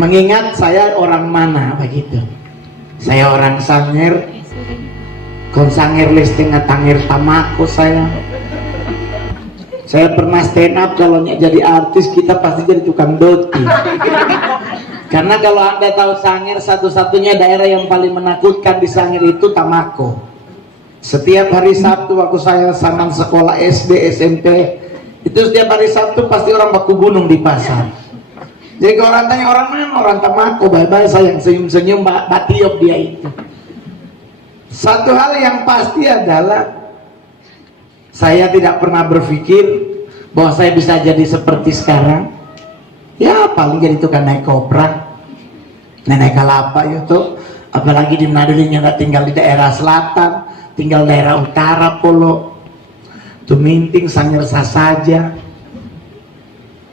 mengingat saya orang mana begitu. Saya orang Sangir, kon Sangir listing Tangir Tamako saya. Saya pernah stand up, kalau jadi artis kita pasti jadi tukang doti. Karena kalau Anda tahu Sangir, satu-satunya daerah yang paling menakutkan di Sangir itu Tamako. Setiap hari Sabtu waktu saya zaman sekolah SD, SMP, itu setiap hari Sabtu pasti orang baku gunung di pasar. Jadi kalau orang tanya orang mana, orang Tamako, bye-bye sayang, senyum-senyum, batiop dia itu. Satu hal yang pasti adalah saya tidak pernah berpikir bahwa saya bisa jadi seperti sekarang. Ya paling jadi tukang naik kopra, naik kelapa itu. Apalagi di Manado ini nggak tinggal di daerah selatan, tinggal daerah utara Polo. Tuminting Sangir saja.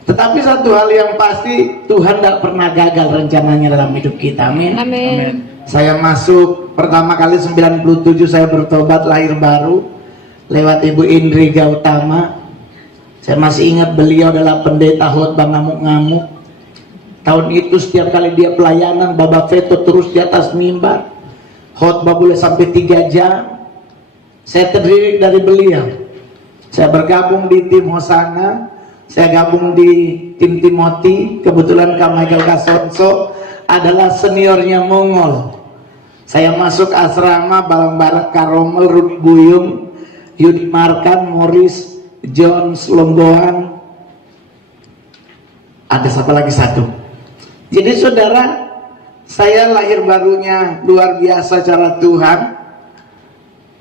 Tetapi satu hal yang pasti, Tuhan tidak pernah gagal rencananya dalam hidup kita. Amin. Amin. Saya masuk pertama kali 97, saya bertobat lahir baru lewat Ibu Indri Gautama. Saya masih ingat beliau adalah pendeta khotbah ngamuk-ngamuk. Tahun itu setiap kali dia pelayanan, Bapak Veto terus di atas mimbar. Khotbah boleh sampai 3 jam. Saya terdiri dari beliau. Saya bergabung di tim Hosana, saya gabung di tim Timothy. Kebetulan Kak Michael Kasonso adalah seniornya Mongol. Saya masuk asrama bareng-bareng Karomel, Rudi Buyung, Yudi Markan, Morris, John Longgoan, ada siapa lagi satu. Jadi saudara, saya lahir barunya luar biasa cara Tuhan.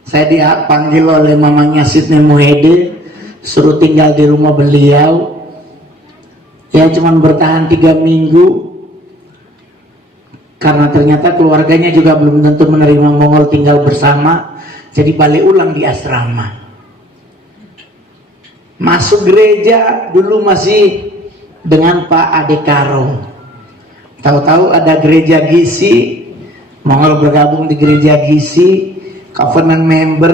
Saya dipanggil oleh mamanya Sidney Muhede, suruh tinggal di rumah beliau. Ya cuman bertahan 3 minggu, karena ternyata keluarganya juga belum tentu menerima Mongol tinggal bersama. Jadi balik ulang di asrama. Masuk gereja dulu masih dengan Pak Adekaro. Tahu-tahu ada gereja Gisi, Mongol bergabung di gereja Gisi, covenant member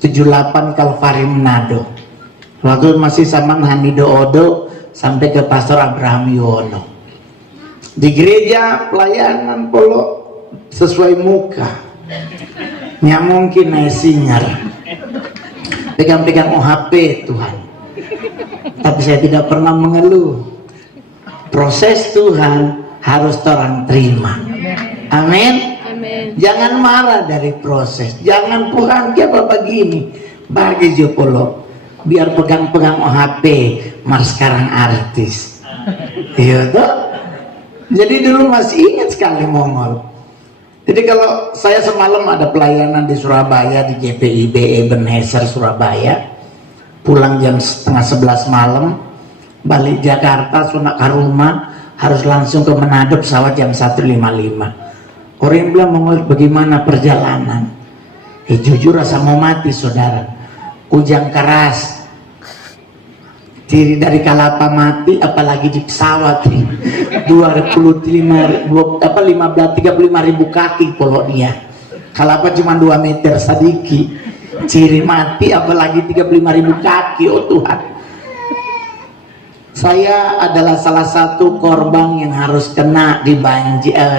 78 Kalvari Manado. Waktu masih sama Hamido Odo sampai ke Pastor Abraham Yono. Di gereja pelayanan Polo sesuai muka. Nggak mungkin naik singer, pegang-pegang OHP Tuhan. Tapi saya tidak pernah mengeluh. Proses Tuhan harus orang terima. Amin. Jangan marah dari proses. Jangan Tuhan siapa begini bagi Jopolo. Biar pegang-pegang OHP, mar sekarang artis. Iya toh. Jadi dulu masih ingat sekali Mongol. Jadi kalau saya semalam ada pelayanan di Surabaya di GPIB Ebenezer Surabaya, pulang jam setengah 11 malam, balik Jakarta sunak ke rumah, harus langsung ke Manado pesawat jam 1.55. Orang bilang Mongol bagaimana perjalanan? Jujur rasa mau mati saudara. Hujan keras, diri dari Kalapa mati, apalagi di pesawat 35.000 kaki kalau dia. Kalapa cuma 2 meter sadiki, ciri mati apalagi 35.000 kaki. Oh Tuhan, saya adalah salah satu korban yang harus kena di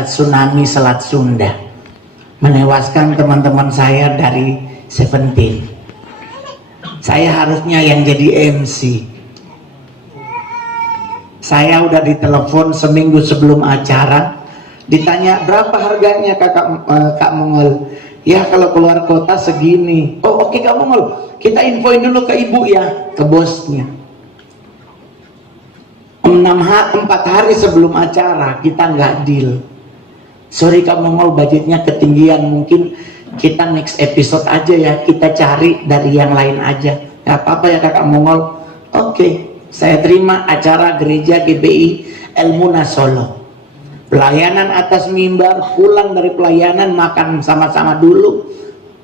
tsunami Selat Sunda, menewaskan teman-teman saya dari Seventeen. Saya harusnya yang jadi MC. Saya udah ditelepon seminggu sebelum acara, ditanya berapa harganya Kak Mongol. Ya kalau keluar kota segini. Oh oke Kak Mongol, kita infoin dulu ke ibu ya, ke bosnya. 4 hari sebelum acara kita nggak deal. Sorry Kak Mongol, budgetnya ketinggian, mungkin kita next episode aja ya, kita cari dari yang lain aja. Gak apa-apa ya Kak Mongol. Oke. Saya terima acara gereja GBI El Muna Solo. Pelayanan atas mimbar, pulang dari pelayanan makan sama-sama dulu.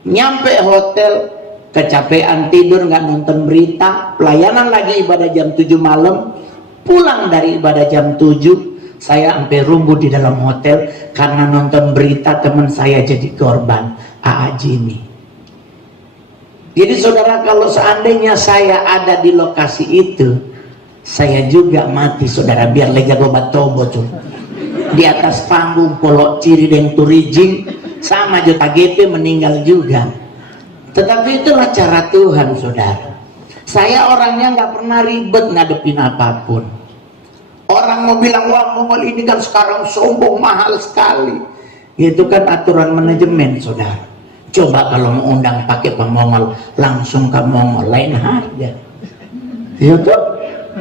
Nyampe hotel, kecapean tidur, nggak nonton berita. Pelayanan lagi ibadah jam 7 malam. Pulang dari ibadah jam 7, saya sampai rubuh di dalam hotel karena nonton berita teman saya jadi korban, AA Jimmy. Jadi saudara, kalau seandainya saya ada di lokasi itu, saya juga mati saudara, biar lega obat tobo tuh. di atas panggung polok ciri dan turijing sama Jota GP meninggal juga. Tetapi itulah cara Tuhan, saudara. Saya orangnya nggak pernah ribet ngadepin apapun. Orang mau bilang, wah Mongol ini kan sekarang sombong mahal sekali. Itu kan aturan manajemen, saudara. Coba kalau mau undang pakai pemongol, langsung ke Mongol, lain harga. Ya tuh,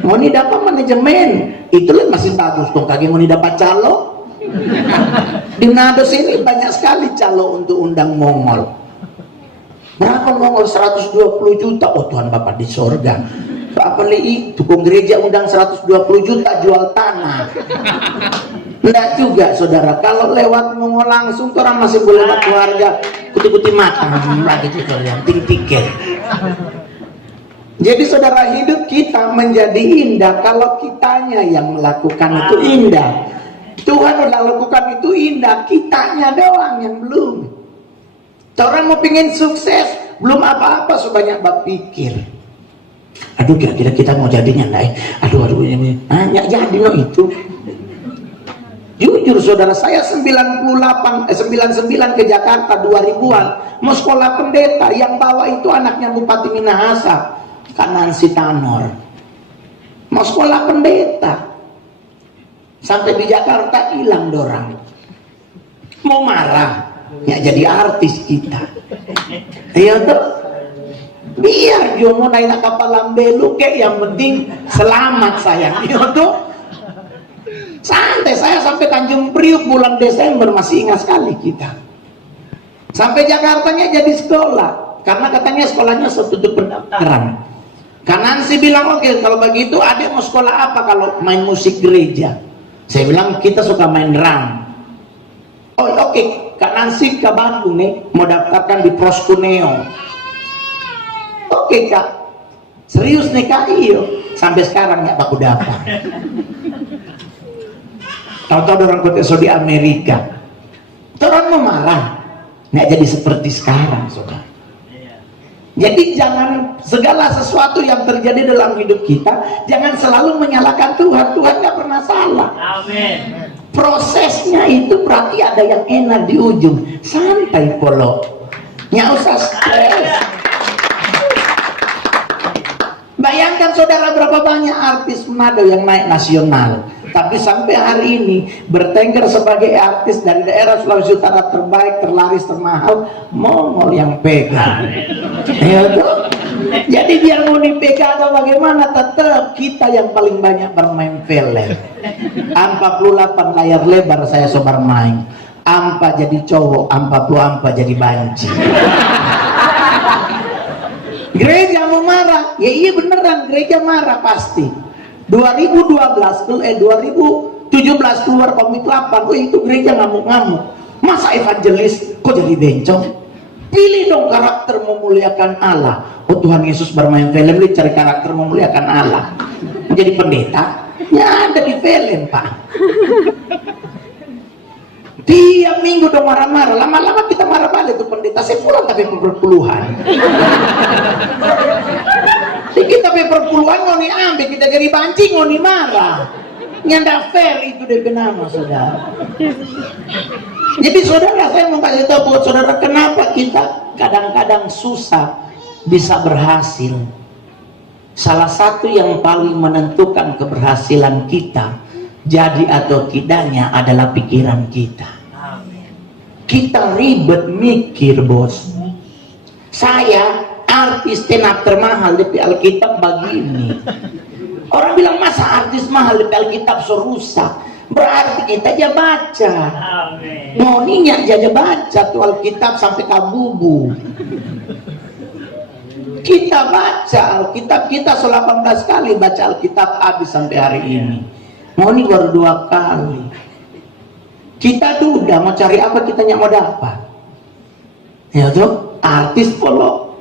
mau nih dapat manajemen, itu masih bagus dong. Kaki mau nih dapat calo. Di Manado sini banyak sekali calo untuk undang Mongol. Berapa Mongol? 120 juta. Oh Tuhan Bapak di sorga. Apa itu? Tukang gereja undang 120 juta jual tanah. Enggak juga, saudara. Kalau lewat Mongol langsung, orang masih boleh lewat keluarga kuti-kuti makan lagi gitu yang tiket. Jadi saudara, hidup kita menjadi indah kalau kitanya yang melakukan itu indah. Tuhan udah lakukan itu indah, kitanya doang yang belum. Orang mau pingin sukses, belum apa-apa sebanyak bab pikir. Aduh, kira-kira kita mau jadinya naik. Aduh, ini nggak jadi loh itu. Jujur saudara, saya 99 ke Jakarta 2000-an mau sekolah pendeta, yang bawa itu anaknya Bupati Minahasa, Nancy Tanor. Mau sekolah pendeta. Sampai di Jakarta hilang dorang. Mau marah, ya jadi artis kita. Iya tuh. Biar jomo naik kapal lambelu kek, yang penting selamat sayang. Iya tuh. Santai, saya sampai Tanjung Priuk bulan Desember masih ingat sekali kita. Sampai Jakartanya jadi sekolah, karena katanya sekolahnya tutup pendaftaran. Nancy bilang, oke, kalau begitu adik mau sekolah apa kalau main musik gereja? Saya bilang, kita suka main drum. Oh oke, Kak Nancy ke Bandung nih, mau daftarkan di Proskuneo. Oke Kak, serius nih Kak, iyo. Sampai sekarang nggak aku dapat. Tahu-tahu orang kota di Amerika. Orang mau marah, nggak jadi seperti sekarang, saudara. Jadi jangan segala sesuatu yang terjadi dalam hidup kita, jangan selalu menyalahkan Tuhan. Tuhan nggak pernah salah. Amin. Prosesnya itu berarti ada yang enak di ujung. Santai polo, nggak usah stres. Bayangkan saudara, berapa banyak artis Manado yang naik nasional, tapi sampai hari ini bertengger sebagai artis dari daerah Sulawesi Utara terbaik, terlaris, termahal, Mongol yang pegang. Ya, jadi biar mau dipegang atau bagaimana, tetap kita yang paling banyak bermain film. 48 layar lebar saya sobar main. Ampa jadi cowok, ampa jadi banci. Gereja mau marah, ya iya beneran, gereja marah pasti. 2017 keluar komik 8, oh itu gereja ngamuk-ngamuk. Masa evangelis kok jadi bencong? Pilih dong karakter memuliakan Allah. Oh Tuhan Yesus bermain film, dia cari karakter memuliakan Allah. Menjadi pendeta, ya ada di film Pak. Tiap minggu dong marah-marah, lama-lama kita marah balik ke pendeta. Saya pulang tapi perpuluhan. Kita perpuluhan ngoni ambil, kita jadi banci ngoni marah. Nyanda fair itu DP nama saudara. Jadi saudara, saya mau kasih tahu buat saudara, kenapa kita kadang-kadang susah bisa berhasil. Salah satu yang paling menentukan keberhasilan kita jadi atau tidaknya adalah pikiran kita. Kita ribet mikir, bos. Saya artis tenap termahal di Alkitab begini. Orang bilang masa artis mahal di Alkitab so rusak. Berarti kita aja baca. Ngoninya aja baca tuh Alkitab sampai kabubu. Kita baca Alkitab, kita 18 kali baca Alkitab habis sampai hari ini. Ngoni baru 2 kali. Kita tuh udah mau cari apa, kita mau dapat. Ya tuh artis polo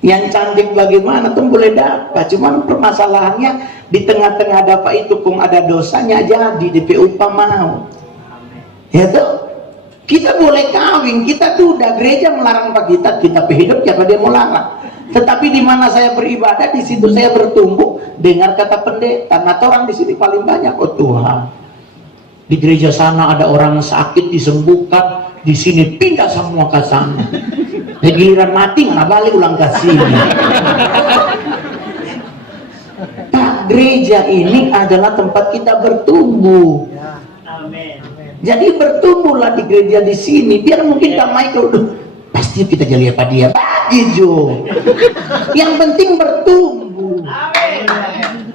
yang cantik bagaimana tuh boleh dapat, cuman permasalahannya di tengah-tengah dapat itu kung ada dosanya jadi DP upah mau. Ya tuh kita boleh kawin, kita tuh udah gereja melarang pak kita hidup siapa dia mau larang. Tetapi di mana saya beribadah, di situ saya bertumbuh dengar kata pendeta. Nah orang di sini paling banyak, oh Tuhan, Di gereja sana ada orang sakit disembuhkan, di sini pindah semua ke sana. Giliran mati mana balik ulang ke sini. Pak, gereja ini adalah tempat kita bertumbuh. Jadi bertumbuhlah di gereja di sini. Biar mungkin damai kalau pasti kita jadi apa dia bagi Jo. Yang penting bertumbuh.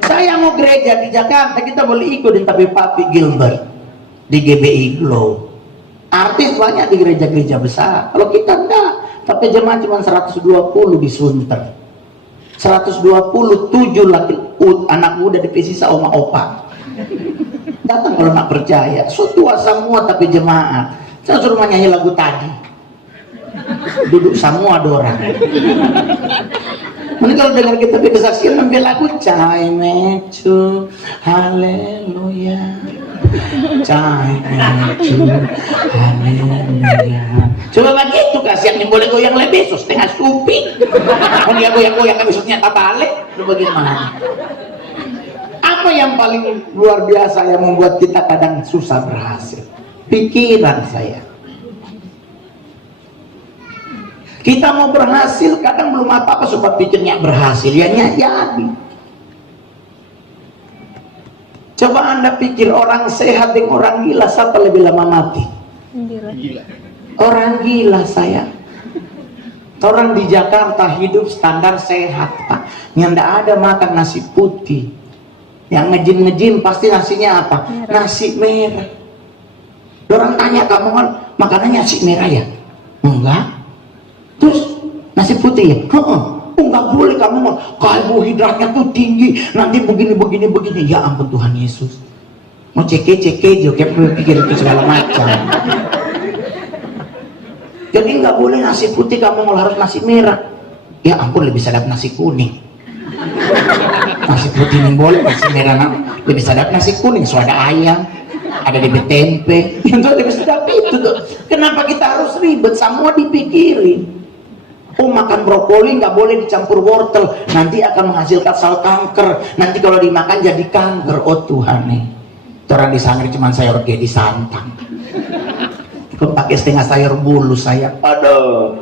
Saya mau gereja di Jakarta, kita boleh ikutin tapi Papi Gilbert di GBI Glow. Artis banyak di gereja-gereja besar. Kalau kita enggak, tapi jemaah cuma 120 di Sunter. 127 laki anak muda di sisa oma opa. Datang kalau nak percaya. So tua semua tapi jemaah. Saya suruh nyanyi lagu tadi. Duduk semua ada orang. Mungkin kalau dengar kita kesaksian ambil lagu Cai Mecu Haleluya, Cai Mecu Haleluya. Coba begitu kasihan, boleh goyang lebih setengah suping. Kalau dia goyang-goyang kan besoknya tak balik. Lu bagaimana? Apa yang paling luar biasa yang membuat kita kadang susah berhasil? Pikiran saya. Kita mau berhasil, kadang belum apa-apa sobat pikirnya berhasil, ya jadi. Coba Anda pikir orang sehat dengan orang gila, siapa lebih lama mati? Gila. Orang gila saya. Orang di Jakarta hidup standar sehat, Pak. Yang tidak ada makan nasi putih. Yang ngejim-ngejim pasti nasinya apa? Merah. Nasi merah. Orang tanya, kamu kan makanannya nasi merah ya? Enggak. Terus nasi putih ya? Enggak boleh kamu mau, karbohidratnya tuh tinggi, nanti begini. Ya ampun Tuhan Yesus, mau ceke juga pikir itu segala macam. Jadi nggak boleh nasi putih, kamu mau harus nasi merah. Ya ampun, lebih sedap nasi kuning. Nasi putih yang boleh, nasi merah lebih sedap nasi kuning, so ada ayam, ada di tempe, itu lebih sedap itu tuh. Kenapa kita harus ribet? Semua dipikirin. Oh, makan brokoli nggak boleh dicampur wortel, nanti akan menghasilkan sel kanker, nanti kalau dimakan jadi kanker. Oh Tuhan nih, orang di sana cuma sayur gedi santang, kok pakai setengah sayur bulu saya, aduh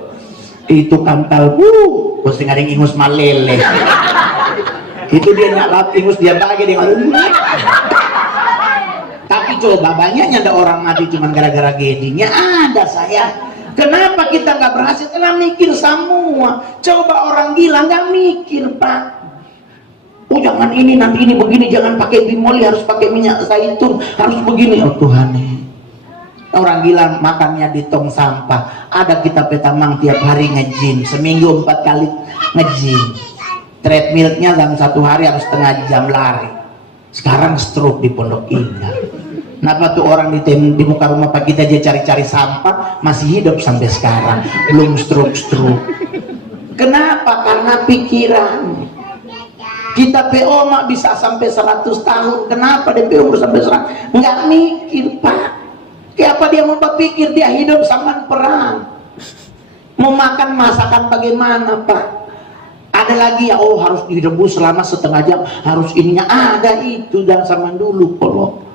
itu kantal terus tinggal ingus malele, itu dia nyak ingus dia bagi dia. Tapi coba banyaknya ada orang mati cuma gara-gara gedinya, ada saya. Kenapa kita nggak berhasil? Karena mikir semua. Coba orang gila nggak mikir, Pak. Oh jangan ini, nanti ini begini, jangan pakai bimoli, harus pakai minyak zaitun, harus begini. Oh Tuhan nih. Orang gila makannya di tong sampah. Ada kita petamang tiap hari nge-gym, seminggu 4 kali nge-gym. Treadmillnya dalam 1 hari harus setengah jam lari. Sekarang stroke di Pondok Indah. Kenapa tuh orang di muka rumah Pak kita dia cari-cari sampah masih hidup sampai sekarang, belum stroke. Kenapa? Karena pikiran. Kita PO mak bisa sampai 100 tahun. Kenapa dia PO sampai 100? Nggak mikir, Pak. Kayak apa dia mau berpikir? Dia hidup sama perang. Mau makan masakan bagaimana, Pak? Ada lagi ya, oh harus direbus selama setengah jam, harus ininya. Ada itu dan zaman dulu kalau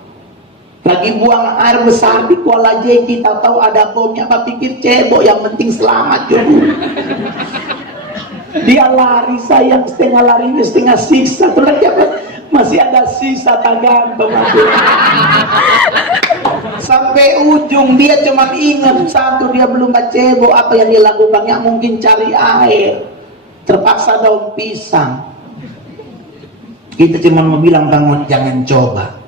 lagi buang air besar di Kuala Jeki, tahu ada bomnya, apa pikir cebok, yang penting selamat dulu. Dia lari, sayang setengah larinya setengah sisa, tuh lagi apa? Masih ada sisa gantung sampai ujung. Dia cuma ingat satu, dia belum cebok. Apa yang dia lakukan? Ya mungkin cari air, terpaksa daun pisang. Kita cuma mau bilang bangun, jangan coba.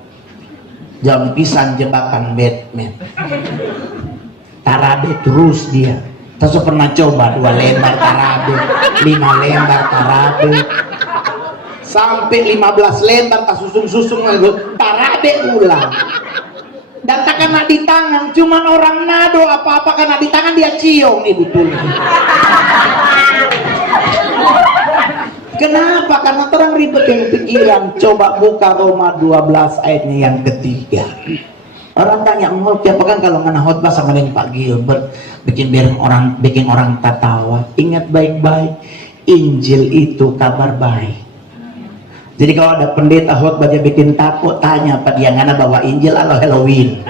Daun pisang jebakan Batman. Tarabe terus dia. Terus pernah coba 2 lembar tarabe, 5 lembar tarabe, sampai 15 lembar tak susung-susung tarabe ulang. Dan tak kena di tangan, cuman orang nado apa-apa kena di tangan dia cium ibu tuh. Kenapa? Karena terang ribet yang pikiran. Coba buka Roma 12 ayatnya yang ketiga. Orang tanya, mau siapa kan kalau ngana khotbah sama dengan Pak Gilbert bikin orang tertawa. Ingat baik-baik, Injil itu kabar baik. Jadi kalau ada pendeta khotbah dia bikin takut, tanya apa dia ngana bawa Injil atau Halloween.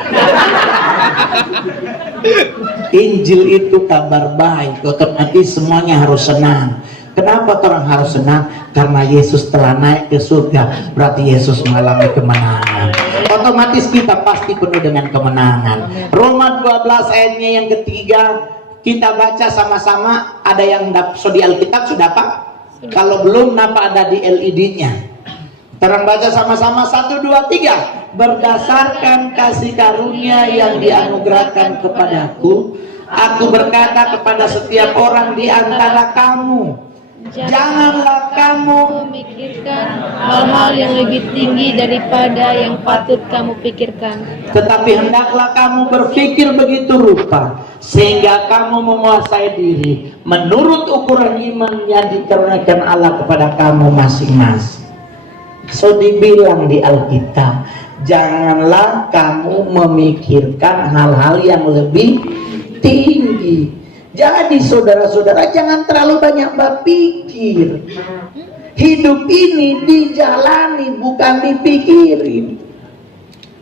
Injil itu kabar baik, otomatis semuanya harus senang. Kenapa orang harus senang? Karena Yesus telah naik ke surga, berarti Yesus mengalami kemenangan. Otomatis kita pasti penuh dengan kemenangan. Roma 12 ayatnya yang ketiga, kita baca sama-sama. Ada yang di Alkitab sudah apa? Kalau belum, napa ada di LED-nya? Terang baca sama-sama, 1, 2, 3. Berdasarkan kasih karunia yang dianugerahkan kepadaku, aku berkata kepada setiap orang di antara kamu, janganlah kamu memikirkan hal-hal yang lebih tinggi daripada yang patut kamu pikirkan. Tetapi hendaklah kamu berpikir begitu rupa, sehingga kamu menguasai diri menurut ukuran iman yang dikaruniakan Allah kepada kamu masing-masing. So dibilang di Alkitab, janganlah kamu memikirkan hal-hal yang lebih tinggi. Jadi saudara-saudara, jangan terlalu banyak berpikir. Hidup ini dijalani, bukan dipikirin.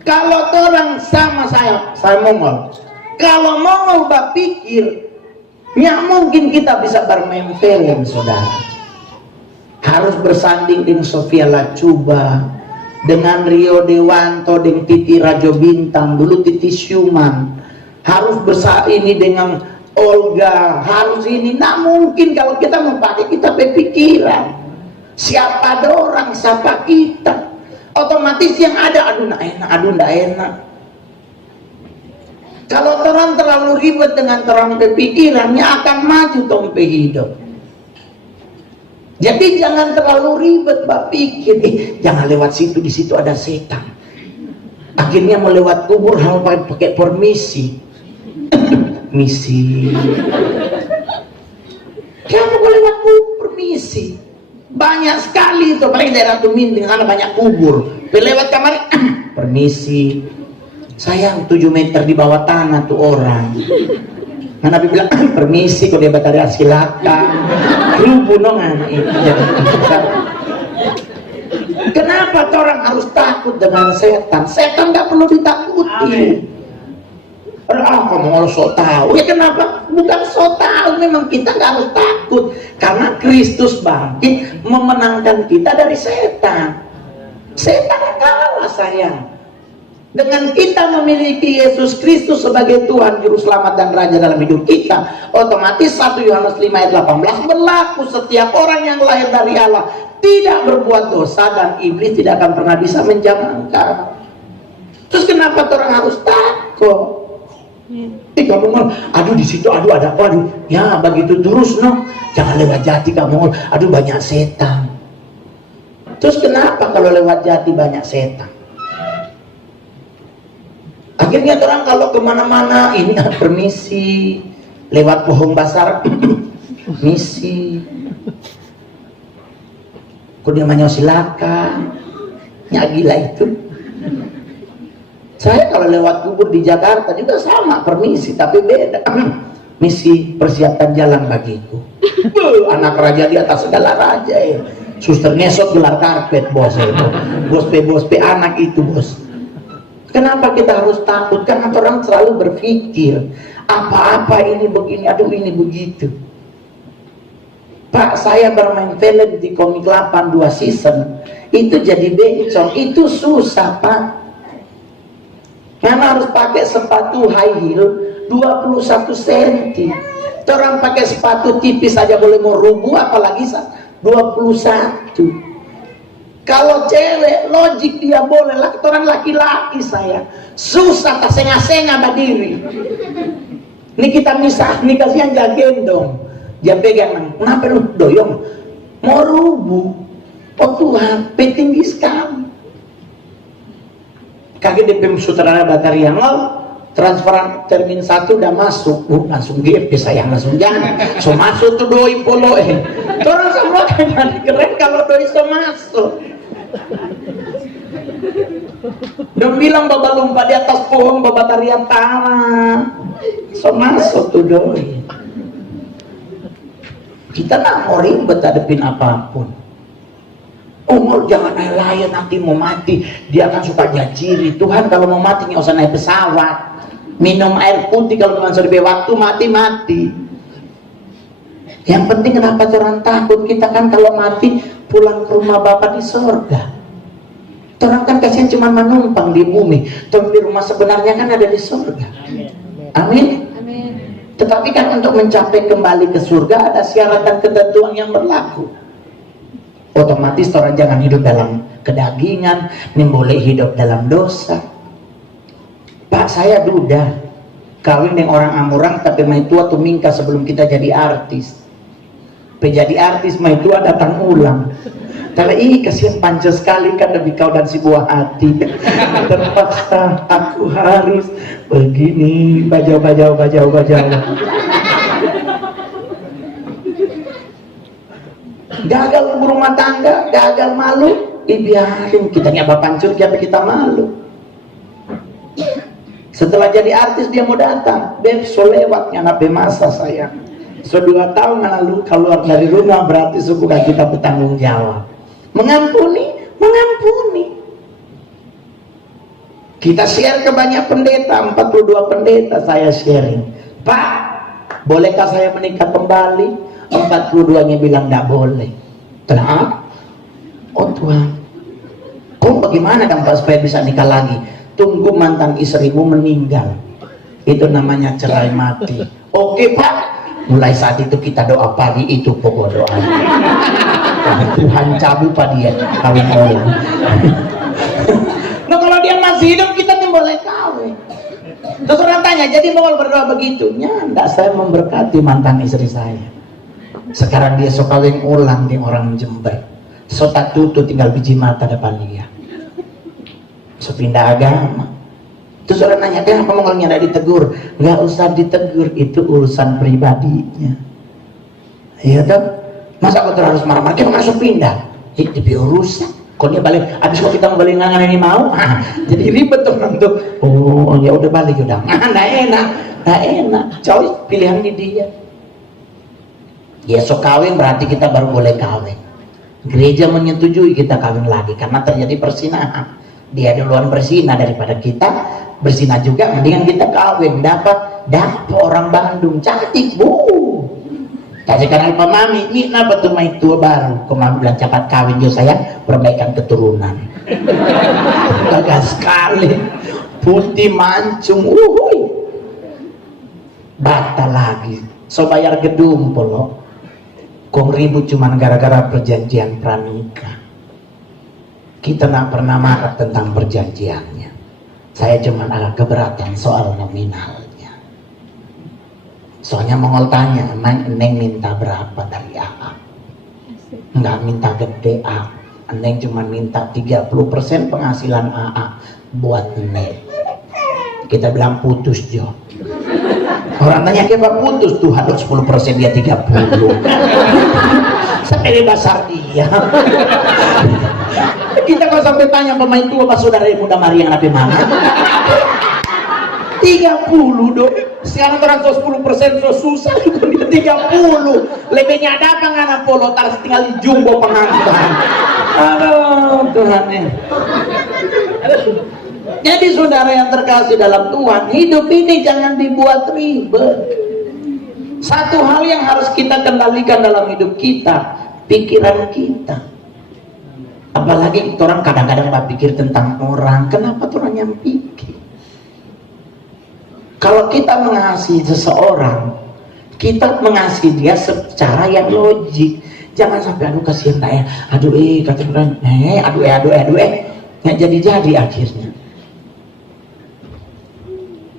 Kalau orang sama saya mongol. Kalau mongol berpikir, nggak mungkin kita bisa bermain film, saudara. Harus bersanding dengan Sofia Lacuba, dengan Rio Dewanto, dengan Titi Rajo Bintang, dulu Titi Syuman. Harus ini dengan Olga, harus ini. Nah mungkin kalau kita memakai, kita berpikiran siapa ada orang, siapa kita. Otomatis yang ada, aduh nggak enak, aduh nggak enak. Kalau orang terlalu ribet dengan orang berpikirannya, akan maju tompe hidup. Jadi jangan terlalu ribet berpikir, jangan lewat situ, di situ ada setan. Akhirnya mau lewat kubur harus pakai permisi. Misi. Kamu boleh lewat kubur permisi. Banyak sekali itu, apalagi daerah Tuminting, karena banyak kubur. Lewat kamar, permisi. Sayang 7 meter di bawah tanah tuh orang. Nah, Nabi bilang, permisi, kalau dia batari silakan. Lu bunongan itu. Kenapa orang harus takut dengan setan? Setan nggak perlu ditakuti. Kamu harus sok tahu. Ya kenapa? Bukan sok tahu, memang kita nggak harus takut. Karena Kristus bangkit memenangkan kita dari setan. Setan kalah, sayang. Dengan kita memiliki Yesus Kristus sebagai Tuhan, Juru Selamat dan Raja dalam hidup kita, otomatis 1 Yohanes 5 ayat 18 berlaku. Setiap orang yang lahir dari Allah tidak berbuat dosa, dan iblis tidak akan pernah bisa menjangkau. Terus kenapa orang harus takut? Kamu ngomong, aduh di situ, aduh ada apa, aduh ya begitu terus, no. Jangan lewat jati kamu ngomong, aduh banyak setan. Terus kenapa kalau lewat jati banyak setan? Akhirnya orang kalau kemana-mana ini permisi, lewat pohon besar, misi. Kok dia mau silakan, ya gila itu. Saya kalau lewat kubur di Jakarta juga sama, permisi, tapi beda. Misi, persiapkan jalan bagiku. Anak raja di atas segala raja ya. Suster ngesot gelar karpet bos itu. Bos pe anak itu bos. Kenapa kita harus takut? Karena orang selalu berpikir apa-apa ini begini, aduh ini begitu. Pak, saya bermain film di Komik 8 2 season, itu jadi bencong, itu susah Pak. Karena harus pakai sepatu high heel 21 cm. Orang pakai sepatu tipis saja boleh mau rubuh, apalagi 21. Kalau cewek logik dia boleh lah, orang laki-laki saya susah tak senga-senga berdiri. Ini kita misah, ini kasihan dia gendong, dia pegang, kenapa lu doyong mau rubuh? Oh Tuhan, tinggi sekali. Kaget DP sutradara Batari yang transferan termin 1 udah masuk, langsung GP sayang, langsung jangan so masuk tuh doi polo orang semua kan keren kalau doi so masuk. Dia bilang baba lompat di atas pohon, baba tarian tanah, so masuk tuh doi. Kita nggak mau ribet hadapin apapun. Umur jangan layan, nanti mau mati dia akan suka jajiri. Tuhan kalau mau mati nggak usah naik pesawat, minum air putih, kalau cuma serbe waktu mati. Yang penting kenapa orang takut? Kita kan kalau mati pulang ke rumah Bapa di sorga. Orang kan kasihan cuma menumpang di bumi, tapi rumah sebenarnya kan ada di sorga. Amin. Tetapi kan untuk mencapai kembali ke surga ada syarat dan ketentuan yang berlaku. Otomatis orang jangan hidup dalam kedagingan, boleh hidup dalam dosa. Pak, saya duda kawin dengan orang Amurang tapi mai tua tuh mingka sebelum kita jadi artis. Jadi artis mai tua datang ulang. Karena kasihan panjang sekali kan demi kau dan si buah hati. Terpaksa aku harus begini, bajau. Gagal berumah tangga, gagal malu, biarin, kita nyapa pancur, kita malu. Setelah jadi artis dia mau datang, beb, so lewatnya nabe masa sayang. So 2 tahun lalu keluar dari rumah berarti bukan kita bertanggung jawab. Mengampuni. Kita share ke banyak pendeta, 42 pendeta saya sharing. Pak, bolehkah saya menikah kembali? 42-nya bilang tidak boleh. Kenapa? Oh Tuhan, kok bagaimana dong Pak supaya bisa nikah lagi? Tunggu mantan istrimu meninggal, itu namanya cerai mati. Oke Pak, mulai saat itu kita doa pagi, itu pokok doanya. Tuhan cabut Pak dia kawin ulang. Nah kalau dia masih hidup kita nih boleh kawin. Terus orang tanya, jadi mau berdoa begitu? Ya enggak, saya memberkati mantan istri saya. Sekarang dia so kawin ulang di orang Jember, so tak tutup tinggal biji mata depan dia, so pindah agama. Terus orang nanya, kenapa mongolnya tidak ditegur? Nggak usah ditegur, itu urusan pribadinya. Iya dong, masa aku harus marah-marah? Kita masuk pindah, itu urusan. Kok dia balik, abis kok kita mau balik ngangan ini mau? Jadi ribet tuh orang tuh. Oh ya udah balik udah, nggak enak. Choice pilihan di dia. Ya so kawin berarti kita baru boleh kawin. Gereja menyetujui kita kawin lagi karena terjadi persinahan. Dia duluan bersinah daripada kita bersinah juga, mendingan kita kawin. Dapat orang Bandung cantik bu. Kasih kenal Pak Mami, ini apa tuh main tua baru? Kok Mami bilang cepat kawin jo sayang, perbaikan keturunan. Gagal sekali, putih mancung, batal lagi. So bayar gedung polo. Kong ribut cuman gara-gara perjanjian pranikah. Kita nggak pernah marah tentang perjanjiannya. Saya cuman agak keberatan soal nominalnya. Soalnya Mongol tanya, Neng minta berapa dari AA? Nggak minta gede A. Neng cuma minta 30% penghasilan AA buat Neng. Kita bilang putus Jo. Orang tanya kita putus, Tuhan 10% dia 30. Sampai dasar dia. Kita kalau sampai tanya pemain tua pas saudara yang muda Maria Nabi mana? 30 dong. Sekarang orang 10% so susah itu dia 30. Lebihnya ada apa ngana polo tar tinggal di jumbo pengantin. Aduh Tuhan ya. Jadi saudara yang terkasih dalam Tuhan, hidup ini jangan dibuat ribet. Satu hal yang harus kita kendalikan dalam hidup kita, pikiran kita. Apalagi orang kadang-kadang nggak pikir tentang orang. Kenapa orang yang pikir? Kalau kita mengasihi seseorang, kita mengasihi dia secara yang logik. Jangan sampai aduh kasihan ya, aduh kata orang, aduh nggak jadi akhirnya.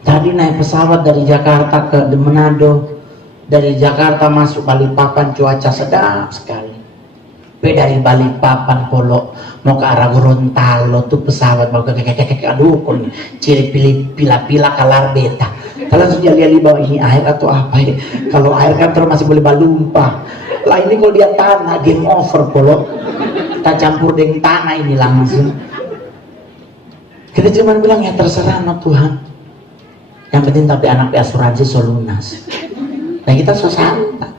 Tadi naik pesawat dari Jakarta ke Manado, dari Jakarta masuk Balikpapan, cuaca sedap sekali. Dari Balikpapan polo mau ke arah Gorontalo tuh pesawat mau ke aduh kon ciri pila kalar beta. Kalau sudah lihat di bawah ini air atau apa ya? Kalau air kan terus masih boleh balumpah. Lah ini kalau dia tanah game over polo. Kita campur dengan tanah ini langsung. Kita cuma bilang ya terserah no Tuhan. Yang penting tapi anak asuransi solunas. Nah kita so santai.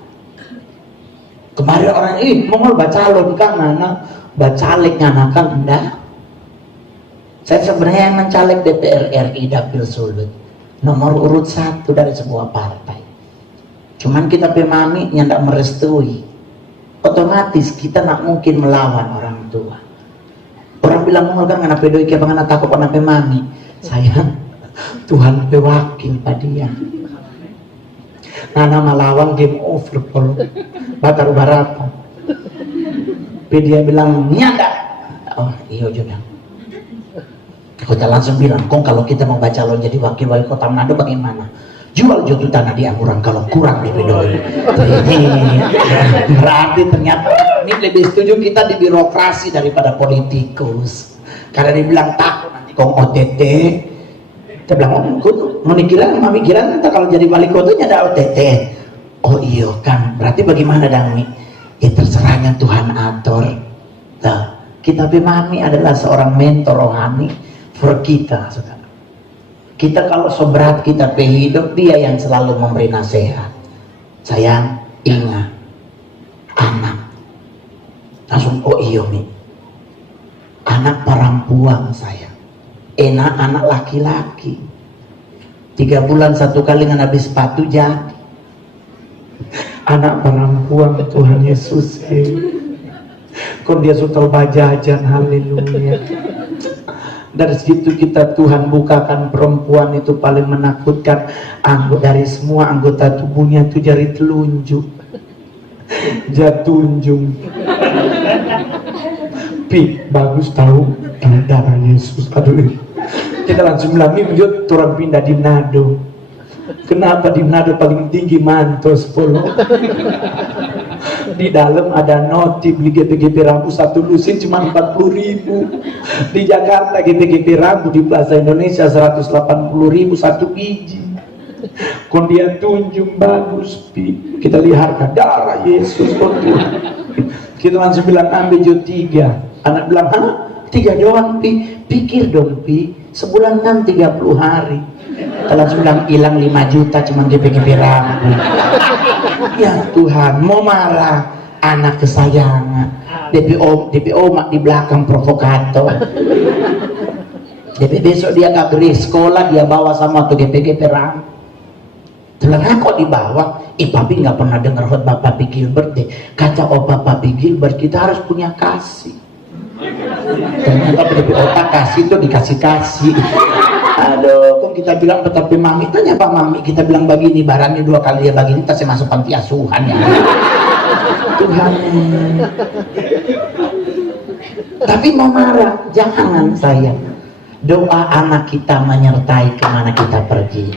Kemarin orang Mongol baca lo di mana caleg nganakan enggak. Saya sebenarnya yang mencaleg DPR RI Dapil Sulut, nomor urut 1 dari sebuah partai. Cuman kita pemami yang tidak merestui, otomatis kita nak mungkin melawan orang tua. Orang bilang mau kan ngana pedoi kia bangana takut ngana pemami. Sayang, Tuhan pewakil padian. Ngana melawan game over polo. Bakar berapa? Dia bilang nyanda. Oh iya jodoh. Kita langsung bilang, kong kalau kita mau baca calon jadi wakil wali kota Manado bagaimana? Jual jodoh tanah di Angguran kalau kurang di pedoi. Berarti ternyata ini lebih setuju kita di birokrasi daripada politikus. Karena dia bilang takut nanti kong OTT. Kita bilang, oh, mau dikira, mami kira nanti kalau jadi wali kotanya ada OTT. Oh iya kan, berarti bagaimana dang nih? Ya terserahnya Tuhan atur. Nah, kita pemami adalah seorang mentor rohani for kita. Kita kalau seberat kita hidup, dia yang selalu memberi nasihat. Sayang, ingat, anak. Langsung, oh iya nih, anak perempuan saya. Enak anak laki-laki. 3 bulan 1 kali ngan habis sepatu jadi. Anak perempuan Tuhan Yesus. Kok dia sudah bajajan, haleluya. Dari situ kita Tuhan bukakan perempuan itu paling menakutkan. Dari semua anggota tubuhnya itu jari telunjuk, jatunjung. Pi, bagus tahu darah Yesus. Aduh, kita langsung bilang ini turun pindah di Manado. Kenapa di Manado paling tinggi mantos polo? Di dalam ada noti beli GP rambut 1 lusin cuma 40.000. Di Jakarta GP rambut di Plaza Indonesia 180.000 1 biji. Kon dia tunjung bagus, Pi. Kita lihat darah Yesus. Kita langsung bilang ambil jo 3. Anak bilang, hah? 3 doang, Pi. Pikir dong, Pi. Sebulan kan 30 hari. Kita langsung bilang hilang 5 juta cuma GP rambut. Ya Tuhan, mau marah anak kesayangan. DPO mak di belakang provokator. DP besok dia gak beri sekolah, dia bawa sama tuh GP rambut. Telah kok dibawa? Papi nggak pernah dengar khotbah Papi Gilbert deh. Kata Papi Gilbert kita harus punya kasih. Ternyata di otak kasih itu dikasih. Aduh, kok kita bilang tetapi mami tanya Pak Mami, kita bilang begini barangnya 2 kali ya begini, kita masuk panti asuhan ya. Tuhan. Tapi mau marah, jangan sayang. Doa anak kita menyertai kemana kita pergi.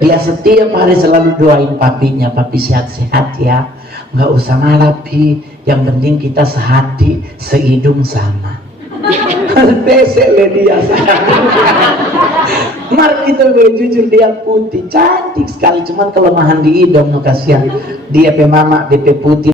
Dia setiap hari selalu doain papinya, papi sehat-sehat ya, nggak usah marah Pi, yang penting kita sehati sehidung sama. Besele dia Mar kita jujur dia putih cantik sekali, cuman kelemahan di hidung, no kasihan dia pe mama DP putih.